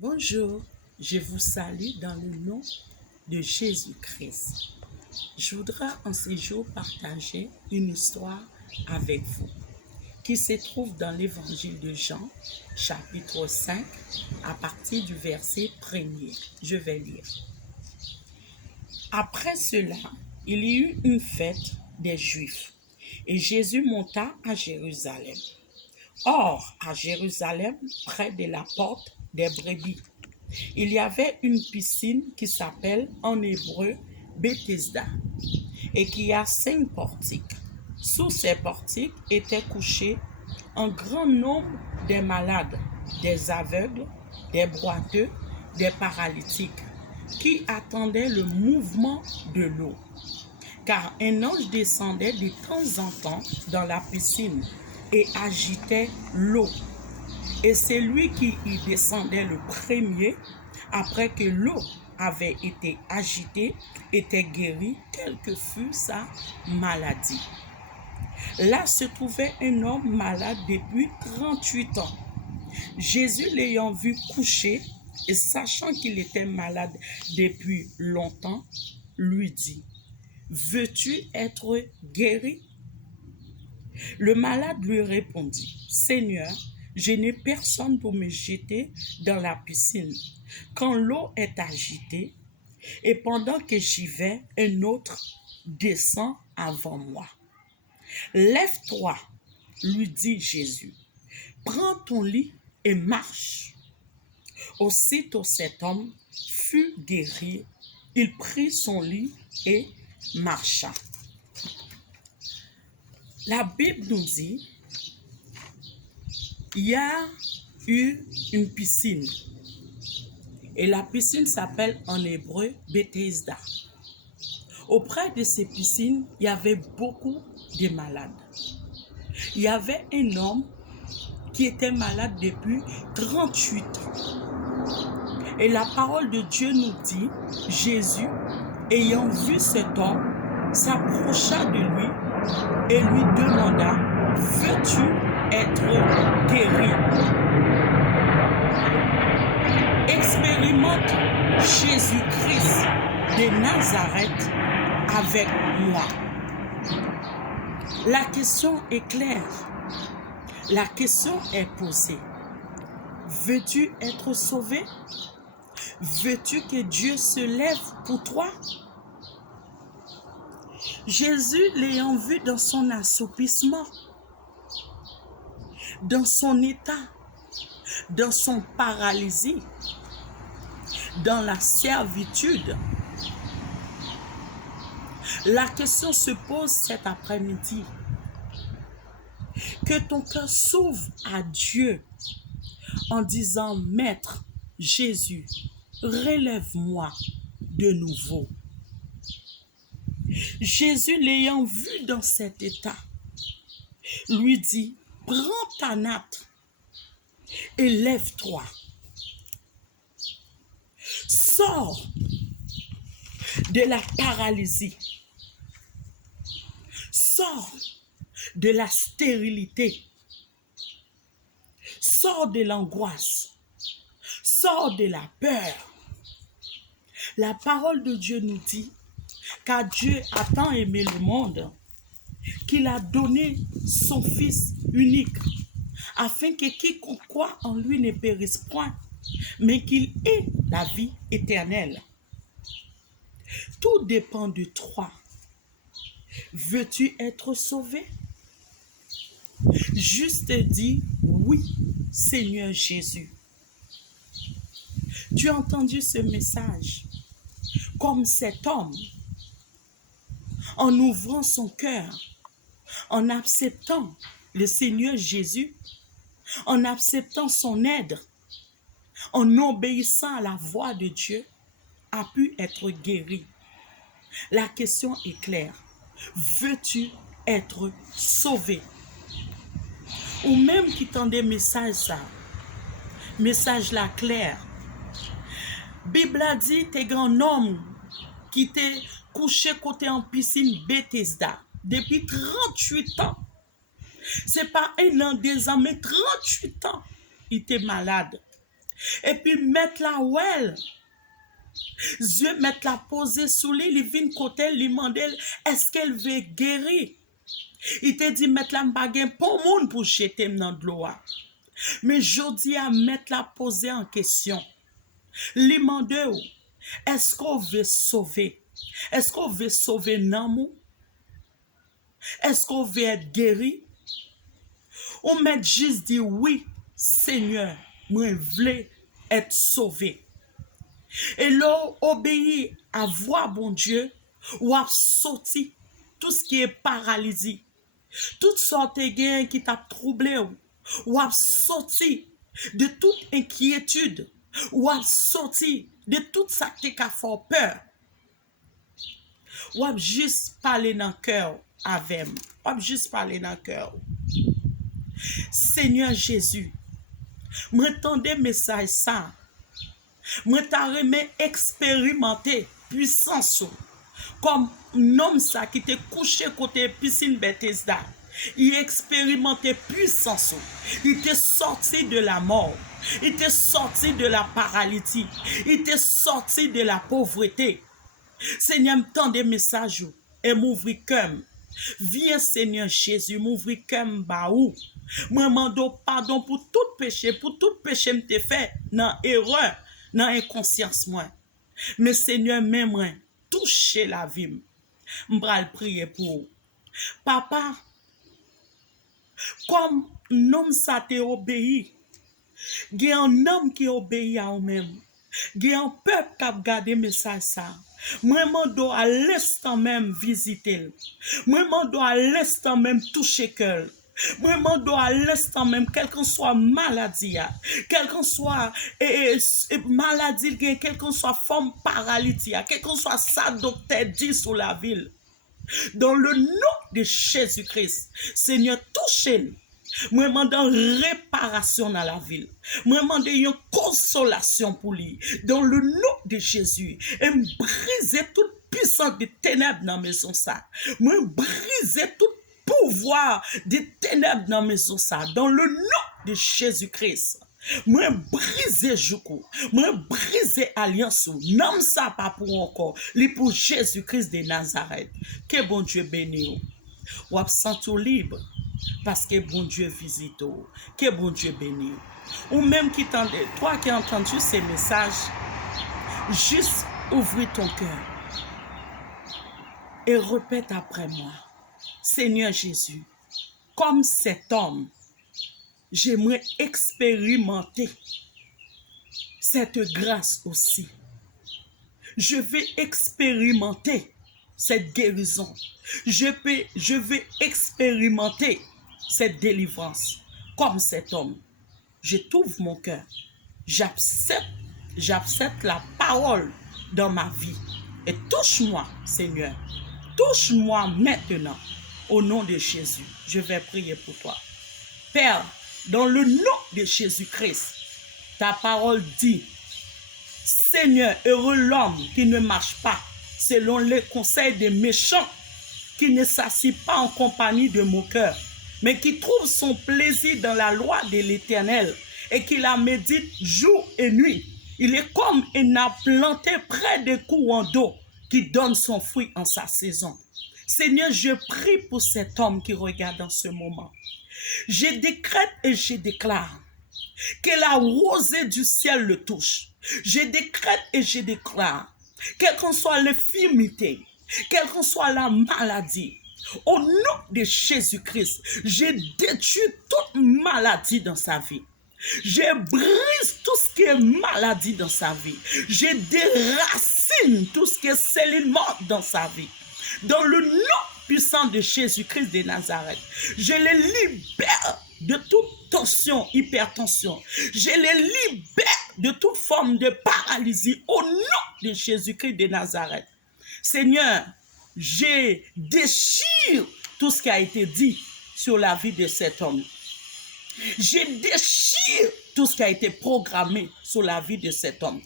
Bonjour, je vous salue dans le nom de Jésus-Christ. Je voudrais en ce jour partager une histoire avec vous qui se trouve dans l'évangile de Jean, chapitre 5, à partir du verset 1er. Je vais lire. Après cela, il y eut une fête des Juifs et Jésus monta à Jérusalem. Or, à Jérusalem, près de la porte des brebis, il y avait une piscine qui s'appelle en hébreu Bethesda et qui a 5 portiques. Sous ces portiques étaient couchés un grand nombre de malades, des aveugles, des boiteux, des paralytiques, qui attendaient le mouvement de l'eau. Car un ange descendait de temps en temps dans la piscine et agitait l'eau. Et celui qui y descendait le premier, après que l'eau avait été agitée, était guéri, quelle que fût sa maladie. Là se trouvait un homme malade depuis 38 ans. Jésus l'ayant vu couché et sachant qu'il était malade depuis longtemps, lui dit: veux-tu être guéri? Le malade lui répondit: Seigneur, je n'ai personne pour me jeter dans la piscine quand l'eau est agitée, et pendant que j'y vais, un autre descend avant moi. Lève-toi, lui dit Jésus, prends ton lit et marche. Aussitôt cet homme fut guéri, il prit son lit et marcha. La Bible nous dit, il y a eu une piscine. Et la piscine s'appelle en hébreu Bethesda. Auprès de ces piscines, il y avait beaucoup de malades. Il y avait un homme qui était malade depuis 38 ans. Et la parole de Dieu nous dit, Jésus, ayant vu cet homme, s'approcha de lui et lui demanda: veux-tu être guéri? Expérimente Jésus-Christ de Nazareth avec moi. La question est claire. La question est posée. Veux-tu être sauvé? Veux-tu que Dieu se lève pour toi? Jésus l'ayant vu dans son assoupissement, dans son état, dans son paralysie, dans la servitude, la question se pose cet après-midi. Que ton cœur s'ouvre à Dieu en disant: Maître Jésus, relève-moi de nouveau. Jésus l'ayant vu dans cet état, lui dit: prends ta natte et lève-toi. Sors de la paralysie. Sors de la stérilité. Sors de l'angoisse. Sors de la peur. La parole de Dieu nous dit, car Dieu a tant aimé le monde qu'il a donné son Fils unique, afin que quiconque croit en lui ne périsse point, mais qu'il ait la vie éternelle. Tout dépend de toi. Veux-tu être sauvé? Juste dis: oui, Seigneur Jésus. Tu as entendu ce message? Comme cet homme, en ouvrant son cœur, en acceptant le Seigneur Jésus, en acceptant son aide, en obéissant à la voix de Dieu, a pu être guéri. La question est claire. Veux-tu être sauvé? Ou même qui t'ont des messages ça, message là clair. Bible a dit, t'es grand homme qui t'est couché côté en piscine Bethesda depuis 38 ans. C'est pas un an, 2 ans, mais 38 ans. Il était malade. Et puis mettre la well. Dieu mettre la poser sous lui, il vient côté, il demande est-ce qu'elle veut guérir. Il te dit mettre la baguette pour monde pour jeter dans de l'eau. Mais je dis à mettre la poser en question. Il demande est-ce qu'on veut sauver? Est-ce qu'on veut sauver Namou? Est-ce qu'on veut être guéri? On met juste dit oui, Seigneur, moi veux être sauvé. Et là, obéir à voix bon Dieu, ou à sortir tout ce qui est paralysie, toutes sortes de gains qui t'a troublé, ou à sortir de toute inquiétude, ou à sortir de tout ça qui t'a fait peur, ou à juste parler dans le cœur avec moi, ou à juste parler dans le cœur. Seigneur Jésus, m'entendez message ça. Moi t'as remis expérimenter puissance comme un homme ça qui était couché côté piscine Bethesda. Il expérimentait puissance. Il était sorti de la mort. Il était sorti de la paralysie. Il était sorti de la pauvreté. Seigneur, m'tendez message et m'ouvre cœur. Viens Seigneur Jésus, m'ouvre cœur baou. Moi demande pardon pour tout péché m'te fait dans erreur, dans inconscience moi. Mais Seigneur même moi toucher la vie. M'bral prier pour papa comme nom ça te obéi. Il y a un homme qui obéit à eux-mêmes. Il y a un peuple qui a gardé message ça. Moi, je dois à l'instant même visiter. Moi, je dois à l'instant même toucher cœur. Moi, je dois à l'instant même, quelle que soit maladie, quelle que soit maladie, quelle que soit forme paralysie, quelle que soit ça docteur dit sur la ville. Dans le nom de Jésus-Christ, Seigneur, touchez-le. Moi, je demande réparation dans la ville. Moi, je demande une consolation pour lui. Dans le nom de Jésus. Et me briser toute puissance des ténèbres dans la maison ça. Moi, briser tout pouvoir des ténèbres dans la maison ça. Dans le nom de Jésus-Christ. Moi, briser Joukou. Moi, briser alliance. Non, ça pas pour encore. Les pour Jésus-Christ de Nazareth. Que bon Dieu bénisse. Ou absent libre. Parce que bon Dieu visite, que bon Dieu bénit. Ou même qui t'entendait, toi qui as entendu ces messages, juste ouvre ton cœur et répète après moi. Seigneur Jésus, comme cet homme, j'aimerais expérimenter cette grâce aussi. Je vais expérimenter cette guérison. Je vais expérimenter cette délivrance comme cet homme. Je t'ouvre mon cœur. J'accepte la parole dans ma vie. Et touche-moi, Seigneur. Touche-moi maintenant. Au nom de Jésus, je vais prier pour toi. Père, dans le nom de Jésus-Christ, ta parole dit, Seigneur, heureux l'homme qui ne marche pas selon les conseils des méchants, qui ne s'assied pas en compagnie de mon cœur, mais qui trouve son plaisir dans la loi de l'Éternel et qui la médite jour et nuit. Il est comme un arbre planté près des courants d'eau qui donne son fruit en sa saison. Seigneur, je prie pour cet homme qui regarde en ce moment. Je décrète et je déclare que la rosée du ciel le touche. Je décrète et je déclare, quelle qu'en soit l'infirmité, quelle qu'en soit la maladie, au nom de Jésus-Christ, je détruis toute maladie dans sa vie. Je brise tout ce qui est maladie dans sa vie. Je déracine tout ce qui est cellule morte dans sa vie. Dans le nom puissant de Jésus-Christ de Nazareth, je les libère de toute tension, hypertension. Je les libère de toute forme de paralysie au nom de Jésus-Christ de Nazareth. Seigneur, je déchire tout ce qui a été dit sur la vie de cet homme. Je déchire tout ce qui a été programmé sur la vie de cet homme.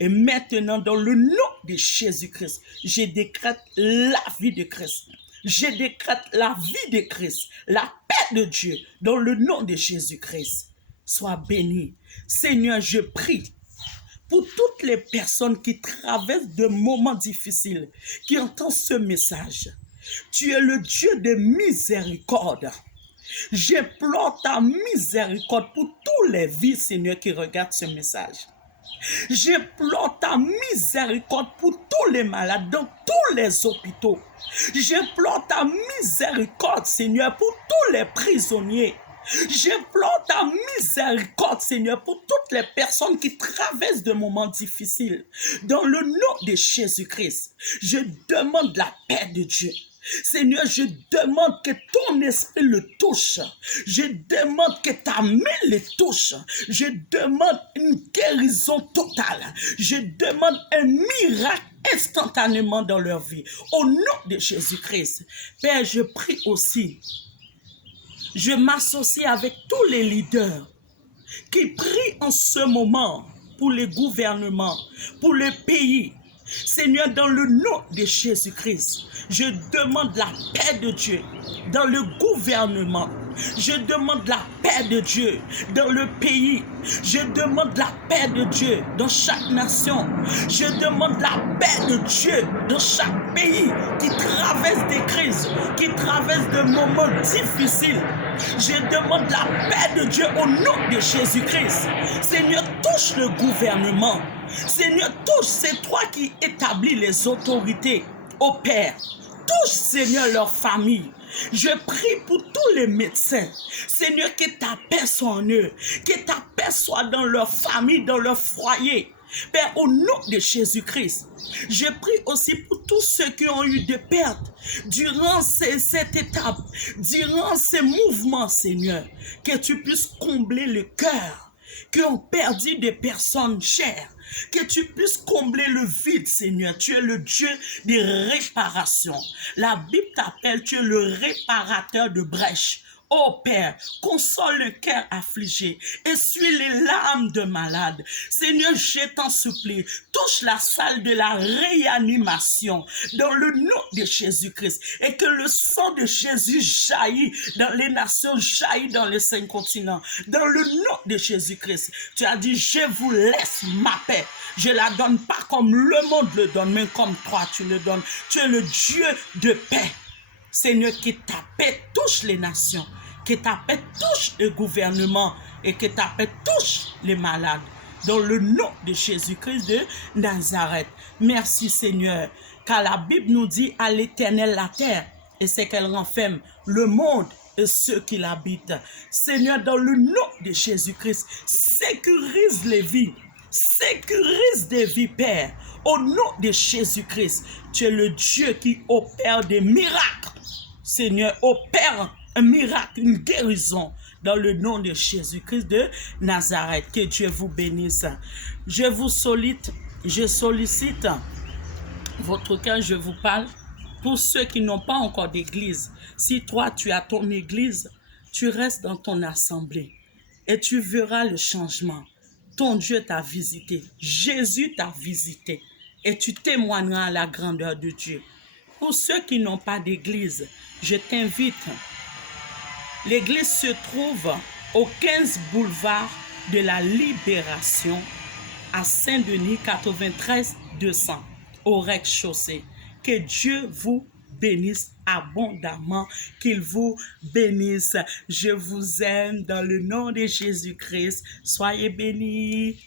Et maintenant, dans le nom de Jésus-Christ, je décrète la vie de Christ. Je décrète la vie de Christ, la paix de Dieu, dans le nom de Jésus-Christ. Sois béni, Seigneur, je prie pour toutes les personnes qui traversent de moments difficiles, qui entendent ce message. Tu es le Dieu de miséricorde. J'implore ta miséricorde pour tous les vies, Seigneur, qui regardent ce message. J'implore ta miséricorde pour tous les malades dans tous les hôpitaux. J'implore ta miséricorde, Seigneur, pour tous les prisonniers. J'implore ta miséricorde, Seigneur, pour toutes les personnes qui traversent de moments difficiles. Dans le nom de Jésus-Christ, je demande la paix de Dieu. Seigneur, je demande que ton esprit le touche. Je demande que ta main le touche. Je demande une guérison totale. Je demande un miracle instantanément dans leur vie. Au nom de Jésus-Christ. Père, je prie aussi. Je m'associe avec tous les leaders qui prient en ce moment pour les gouvernements, pour le pays. Seigneur, dans le nom de Jésus-Christ, je demande la paix de Dieu dans le gouvernement. Je demande la paix de Dieu dans le pays. Je demande la paix de Dieu dans chaque nation. Je demande la paix de Dieu dans chaque pays qui traverse des crises, qui traverse de moments difficiles. Je demande la paix de Dieu au nom de Jésus-Christ. Seigneur, touche le gouvernement. Seigneur, touche, c'est toi qui établis les autorités. Ô Père, touche, Seigneur, leur famille. Je prie pour tous les médecins. Seigneur, que ta paix soit en eux. Que ta paix soit dans leur famille, dans leur foyer. Père, au nom de Jésus-Christ, je prie aussi pour tous ceux qui ont eu des pertes durant cette étape, durant ces mouvements, Seigneur. Que tu puisses combler le cœur, qui ont perdu des personnes chères. Que tu puisses combler le vide, Seigneur. Tu es le Dieu des réparations. La Bible t'appelle, tu es le réparateur de brèches. Ô Père, console le cœur affligé, essuie les larmes de malade. Seigneur, je t'en supplie, touche la salle de la réanimation dans le nom de Jésus-Christ et que le sang de Jésus jaillit dans les nations, jaillit dans les 5 continents. Dans le nom de Jésus-Christ, tu as dit, je vous laisse ma paix. Je la donne pas comme le monde le donne, mais comme toi tu le donnes. Tu es le Dieu de paix. Seigneur, que ta paix touche les nations, que ta paix touche le gouvernement et que ta paix touche les malades. Dans le nom de Jésus-Christ de Nazareth. Merci Seigneur, car la Bible nous dit à l'Éternel la terre et c'est qu'elle renferme le monde et ceux qui l'habitent. Seigneur, dans le nom de Jésus-Christ, sécurise les vies. Sécurise des vies, Père. Au nom de Jésus-Christ, tu es le Dieu qui opère des miracles. Seigneur, opère un miracle, une guérison dans le nom de Jésus-Christ de Nazareth. Que Dieu vous bénisse. Je sollicite votre cœur, je vous parle pour ceux qui n'ont pas encore d'église. Si toi, tu as ton église, tu restes dans ton assemblée et tu verras le changement. Ton Dieu t'a visité, Jésus t'a visité et tu témoigneras à la grandeur de Dieu. Pour ceux qui n'ont pas d'église, je t'invite. L'église se trouve au 15 boulevard de la Libération à Saint-Denis, 93 200, au rez-de-chaussée. Que Dieu vous bénisse abondamment, qu'il vous bénisse. Je vous aime dans le nom de Jésus-Christ. Soyez bénis.